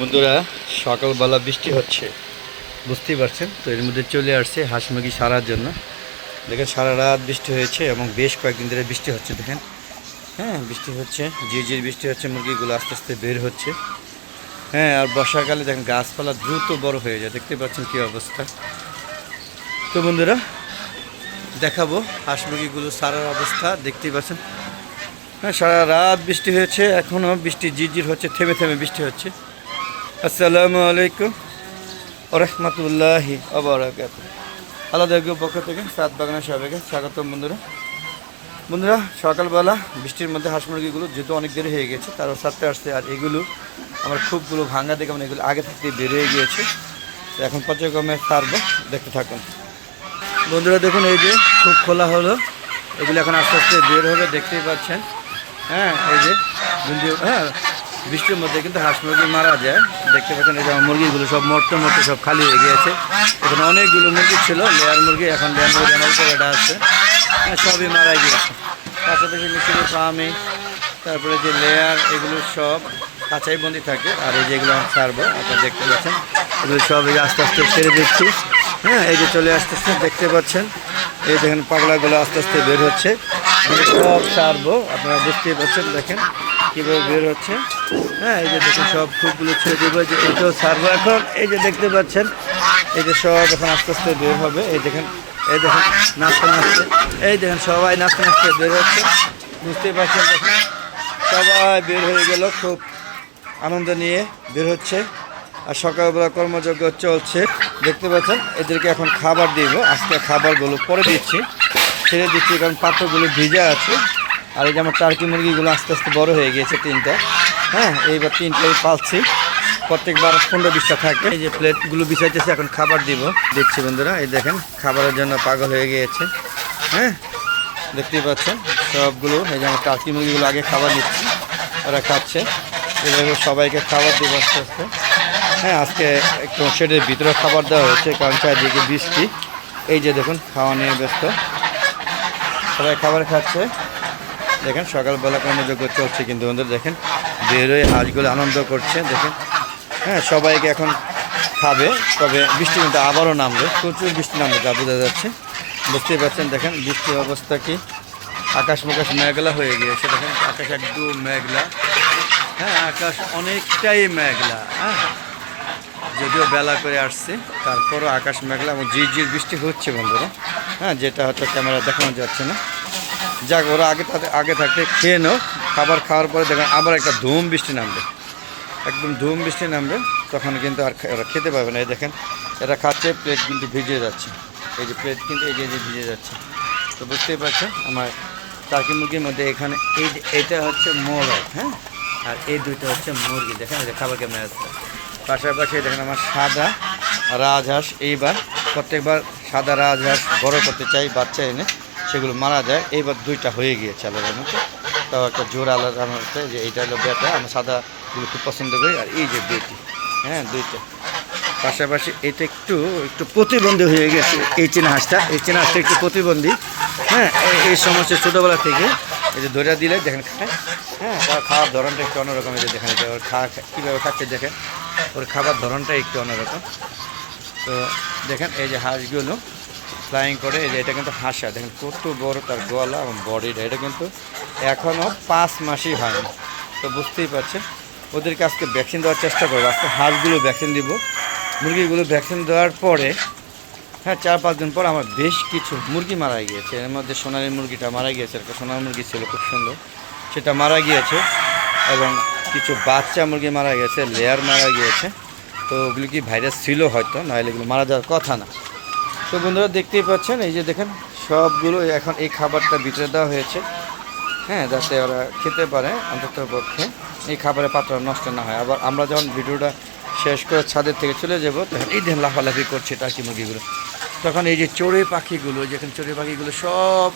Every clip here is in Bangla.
বন্ধুরা, সকালবেলা বৃষ্টি হচ্ছে, বুঝতেই পারছেন। তো এর মধ্যে চলে আসছে হাঁস মুরগি সারার জন্য। দেখেন সারা রাত বৃষ্টি হয়েছে এবং বেশ কয়েকদিন ধরে বৃষ্টি হচ্ছে। দেখেন, হ্যাঁ, বৃষ্টি হচ্ছে, ঝিরঝির বৃষ্টি হচ্ছে, মুরগিগুলো আস্তে আস্তে বের হচ্ছে। হ্যাঁ, আর বর্ষাকালে দেখেন গাছপালা দ্রুত বড় হয়ে যায়, দেখতে পাচ্ছেন কী অবস্থা। তো বন্ধুরা, দেখাবো হাঁস মুরগিগুলো সারার অবস্থা, দেখতেই পাচ্ছেন। হ্যাঁ, সারা রাত বৃষ্টি হয়েছে, এখনও বৃষ্টি ঝিরঝির হচ্ছে, থেমে থেমে বৃষ্টি হচ্ছে। আসসালামু আলাইকুম রহমতুল্লাহি আবরাকাতুহু। আলাদা পক্ষ থেকে সাত বাগানের সবাইকে স্বাগতম। বন্ধুরা, সকালবেলা বৃষ্টির মধ্যে হাঁস মুরগিগুলো যেহেতু অনেক দেরি হয়ে গেছে, তারা সারতে আসছে। আর এগুলো আমার খুবগুলো ভাঙা দেখে মানে এগুলো আগে থেকে বের হয়ে গিয়েছে। তো এখন পর্যায়ক্রমে সারবো, দেখতে থাকুন। বন্ধুরা দেখুন, এই যে খুব খোলা হলো, এগুলো এখন আস্তে আস্তে বের হবে, দেখতেই পাচ্ছেন। হ্যাঁ, এই যে হ্যাঁ, বৃষ্টির মধ্যে কিন্তু হাঁস মুরগি মারা যায়, দেখতে পাচ্ছেন। এই যে মুরগিগুলো সব মরতে মরতে সব খালি হয়ে গিয়েছে। এখানে অনেকগুলো মুরগি ছিল, লেয়ার মুরগি, এখন লেয়ার মুরগি আমার উপরে এটা আছে। হ্যাঁ, সবই মারা গিয়েছে। পাশাপাশি মিশরি ফার্মে, তারপরে যে লেয়ার, এগুলো সব কাঁচাই বন্দি থাকে। আর এই যেগুলো ছাড়বো, আপনারা দেখতে পাচ্ছেন, এগুলো সব এই আস্তে আস্তে ছেড়ে দিচ্ছি। হ্যাঁ, এই যে চলে আসতেছে, দেখতে পাচ্ছেন। এই দেখেন পাগলাগুলো আস্তে আস্তে বের হচ্ছে, সব ছাড়বো, আপনারা বুঝতেই পারছেন। দেখেন কীভাবে বের হচ্ছে। হ্যাঁ, এই যে দেখুন সব খুবগুলো ছেড়ে দেবো, যে এইটাও ছাড়বো এখন। এই যে দেখতে পাচ্ছেন, এই যে সব এখন আস্তে আস্তে বের হবে। এই দেখেন নাচতে নাচতে, এই দেখেন সবাই নাচতে নাচতে বের হচ্ছে, বুঝতেই পারছেন। দেখেন সবাই বের হয়ে গেল, খুব আনন্দ নিয়ে বের হচ্ছে। আর সকালবেলা কর্মযজ্ঞ চলছে, দেখতে পাচ্ছেন। এদেরকে এখন খাবার দিব, আজকে খাবারগুলো পরে দিচ্ছি, ছেড়ে দিচ্ছি, কারণ পাত্রগুলো ভিজা আছে। আর এই যে আমার টার্কি মুরগিগুলো আস্তে আস্তে বড় হয়ে গিয়েছে, 3টা। হ্যাঁ, এইবার 3টাই পালছি, প্রত্যেকবার 15-20টা থাকে। এই যে প্লেটগুলো বিছাইতেছে, এখন খাবার দিচ্ছি বন্ধুরা। এই দেখেন খাবারের জন্য পাগল হয়ে গিয়েছে। হ্যাঁ, দেখতেই পাচ্ছেন সবগুলো। এই যে আমার টার্কি মুরগিগুলো আগে খাবার দিচ্ছি, ওরা খাচ্ছে। এভাবে সবাইকে খাবার দিব আস্তে আস্তে। হ্যাঁ, আজকে একটু শেডের ভিতরে খাবার দেওয়া হয়েছে, কারণ চারদিকে বৃষ্টি। এই যে দেখুন খাওয়া নিয়ে ব্যস্ত, সবাই খাবার খাচ্ছে। দেখেন সকালবেলা কর্মযজ্ঞ চলছে কিন্তু বন্ধুরা। দেখেন বেরোয় হাঁসগুলো আনন্দ করছে, দেখেন। হ্যাঁ, সবাইকে এখন খাবে, তবে বৃষ্টি কিন্তু আবারও নামবে, প্রচুর বৃষ্টি নামবে, যা বোঝা যাচ্ছে, বুঝতেই পারছেন। দেখেন বৃষ্টির অবস্থা কি, আকাশ মেঘলা হয়ে গিয়েছে। দেখেন আকাশ একদম মেঘলা। হ্যাঁ, আকাশ অনেকটাই মেঘলা। হ্যাঁ, যদিও বেলা করে আসছে, তারপরও আকাশ মেঘলা এবং ঝিরঝির বৃষ্টি হচ্ছে বন্ধুরা। হ্যাঁ, যেটা হয়তো ক্যামেরা দেখানো যাচ্ছে না। যাক, ওরা আগে থাকতে খেয়ে নাও। খাবার খাওয়ার পরে দেখেন আবার একটা ধুম বৃষ্টি নামবে, একদম ধুম বৃষ্টি নামবে, তখন কিন্তু আর ওরা খেতে পারবে না। এই দেখেন এরা খাচ্ছে, প্লেট কিন্তু ভিজে যাচ্ছে। এই যে প্লেট কিন্তু এই যে ভিজে যাচ্ছে। তো বুঝতেই পারছেন আমার টার্কি মুরগির মধ্যে এখানে এই যে এটা হচ্ছে মোরগ। হ্যাঁ, আর এই দুইটা হচ্ছে মুরগি। দেখেন এই যে খাবার কেমন আসছে। পাশাপাশি দেখেন আমার সাদা রাজহাঁস। এইবার প্রত্যেকবার সাদা রাজহাঁস বড় করতে চাই বাচ্চা এনে, সেগুলো মারা যায়। এইবার 2টা হয়ে গিয়েছে আলাদার মতো, তাও একটা জোর আলাদা মধ্যে। যে এইটা হলো বেটা, আমি সাদাগুলো খুব পছন্দ করি। আর এই যে বেটি, হ্যাঁ 2টা। পাশাপাশি এটা একটু প্রতিবন্ধী হয়ে গেছে, এই চীনা হাঁসটা একটু প্রতিবন্ধী। হ্যাঁ, এই সমস্যা ছোটোবেলা থেকে এই যে ধরে দিলে দেখেন খায়। হ্যাঁ, তার খাওয়ার ধরনটা একটু অন্যরকম। এই যে দেখেন ওর কীভাবে খাচ্ছে, দেখেন ওর খাবার ধরনটা একটু অন্যরকম। তো দেখেন এই যে হাঁসগুলো ফ্লাইং করে। এই যে এটা কিন্তু হাঁসা, দেখেন কত বড় তার গলা এবং বডিটা। এটা কিন্তু এখনও 5 মাসই হয়নি। তো বুঝতেই পারছেন, ওদেরকে আজকে ভ্যাকসিন দেওয়ার চেষ্টা করবো। আজকে হাঁসগুলো ভ্যাকসিন দিব, মুরগিগুলো ভ্যাকসিন দেওয়ার পরে, হ্যাঁ 4-5 দিন পর আমার বেশ কিছু মুরগি মারা গিয়েছে। এর মধ্যে সোনালি মুরগিটা মারা গিয়েছে, একটা সোনালি মুরগি ছিল খুব সুন্দর, সেটা মারা গিয়েছে। এবং কিছু বাচ্চা মুরগি মারা গেছে, লেয়ার মারা গিয়েছে। তো ওগুলো কি ভাইরাস ছিল হয়তো, নাহলে এগুলো মারা যাওয়ার কথা না। তো বন্ধুরা দেখতেই পাচ্ছেন, এই যে দেখেন সবগুলো এখন এই খাবারটা ভিতরে দেওয়া হয়েছে। হ্যাঁ, যাতে ওরা খেতে পারে অন্তত পক্ষে, এই খাবারের পাত্র নষ্ট না হয়। আবার আমরা যখন ভিডিওটা শেষ করে ছাদের থেকে চলে যাব, তখন এই দিন লাফালাফি করছে টার্কি মুরগিগুলো। তখন এই যে চড়ুই পাখিগুলো, যেখানে চড়ুই পাখিগুলো সব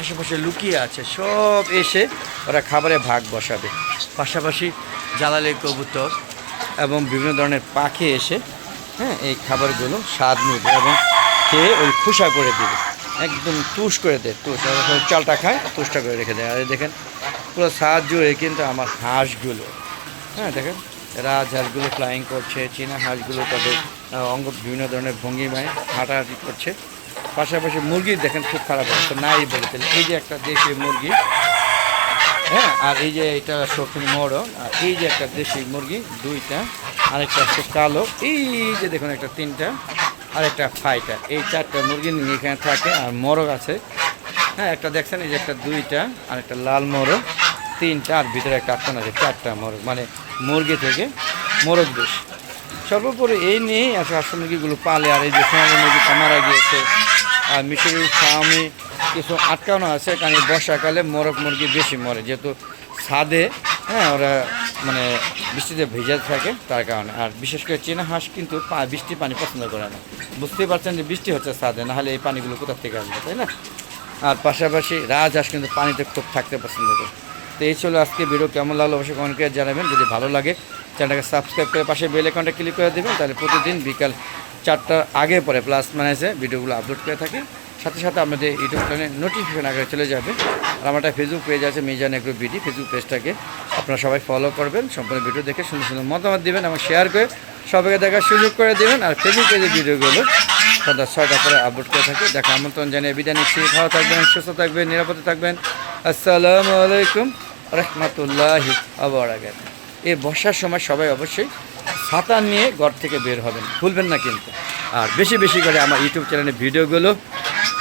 আশেপাশে লুকিয়ে আছে, সব এসে ওরা খাবারে ভাগ বসাবে। পাশাপাশি জ্বালালি কবুতর এবং বিভিন্ন ধরনের পাখি এসে, হ্যাঁ, এই খাবারগুলো স্বাদ নেবে এবং খেয়ে ওই খুশা করে দেবে, একদম তুষ করে দেয়। চালটা খায়, তুষটা করে রেখে দেয়। আর দেখেন পুরো ছাদ জুড়ে কিন্তু আমার হাঁসগুলো, হ্যাঁ দেখেন রাজহাঁসগুলো ফ্লাইং করছে, চীনা হাঁসগুলো তাদের অঙ্গ বিভিন্ন ধরনের ভঙ্গিমায় হাঁটাহাঁটি করছে। পাশাপাশি মুরগি দেখেন খুব খারাপ অবস্থা, নাই বলেছিলেন। এই যে একটা দেশি মুরগি, হ্যাঁ, আর এই যে এটা শৌখিন মোড়ক, আর এই যে একটা দেশি মুরগি দুইটা, আরেকটা হচ্ছে কালো, এই যে দেখুন একটা তিনটা, আর একটা ফাইটার। এই চারটা মুরগি নিয়ে এখানে থাকে। আর মোরগ আছে, হ্যাঁ, একটা দেখছেন এই যে একটা দুইটা, আর একটা লাল মোরগ তিনটা, আর ভিতরে একটা আটটা আছে চারটা মোরগ, মানে মুরগি থেকে মোরগ বেশ। সর্বোপরি এই নিয়েই আছে হাঁস মুরগিগুলো পালে। আর এই যে সোনালী মুরগি মারা গিয়েছে, আর মিশরি ফার্মে কিছু আটকানো আছে, কারণ এই বর্ষাকালে মোরগ মুরগি বেশি মরে, যেহেতু ছাদে, হ্যাঁ, ওরা মানে বৃষ্টিতে ভেজা থাকে তার কারণে। আর বিশেষ করে চীনা হাঁস কিন্তু বৃষ্টি পানি পছন্দ করে না। বুঝতেই পারছেন যে বৃষ্টি হচ্ছে ছাদে, নাহলে এই পানিগুলো কোথা থেকে আসবে, তাই না? আর পাশাপাশি রাজহাঁস কিন্তু পানিতে খুব থাকতে পছন্দ করে। তো এই ছিল আজকে ভিডিও, কেমন লাগলো অবশ্যই কমেন্ট করে জানাবেন। যদি ভালো লাগে চ্যানেলটাকে সাবস্ক্রাইব করে পাশে বেল আইকনটা ক্লিক করে দেবেন, তাহলে প্রতিদিন বিকাল 4টার আগে পরে প্লাস মাইনাসে ভিডিওগুলো আপলোড করে থাকি। সাথে সাথে আমাদের ইউটিউব চ্যানেলে নোটিফিকেশন আগে চলে যাবে। আর আমার একটা ফেসবুক পেজ আছে মিজান এগ্রো বিডি, ফেসবুক পেজটাকে আপনারা সবাই ফলো করবেন, সম্পূর্ণ ভিডিও দেখে সুন্দর সুন্দর মতামত দেবেন এবং শেয়ার করে সবাইকে দেখার সুযোগ করে দেবেন। আর ফেসবুক পেজের ভিডিওগুলো সন্ধ্যা 6টার পরে আপলোড করে থাকি। দেখা আমন্ত্রণ জানিয়ে বিদায় নিচ্ছি। ভালো থাকবেন, সুস্থ থাকবেন, নিরাপদে থাকবেন। আসসালামু আলাইকুম রহমতুল্লাহি ওয়া বারাকাতুহু। এই বর্ষার সময় সবাই অবশ্যই ছাতা নিয়ে ঘর থেকে বের হবেন, ভুলবেন না কিন্তু। আর বেশি বেশি করে আমার ইউটিউব চ্যানেলে ভিডিওগুলো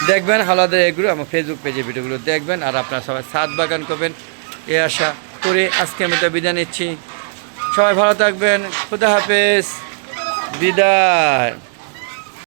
দেখবেন, হালাদা এগ্রো, আমার ফেসবুক পেজে ভিডিওগুলো দেখবেন। আর আপনারা সবাই ছাদ বাগান করবেন, এ আশা করে আজকে আমি তো বিদায় নিচ্ছি। সবাই ভালো থাকবেন, খুদা হাফেজ, বিদায়।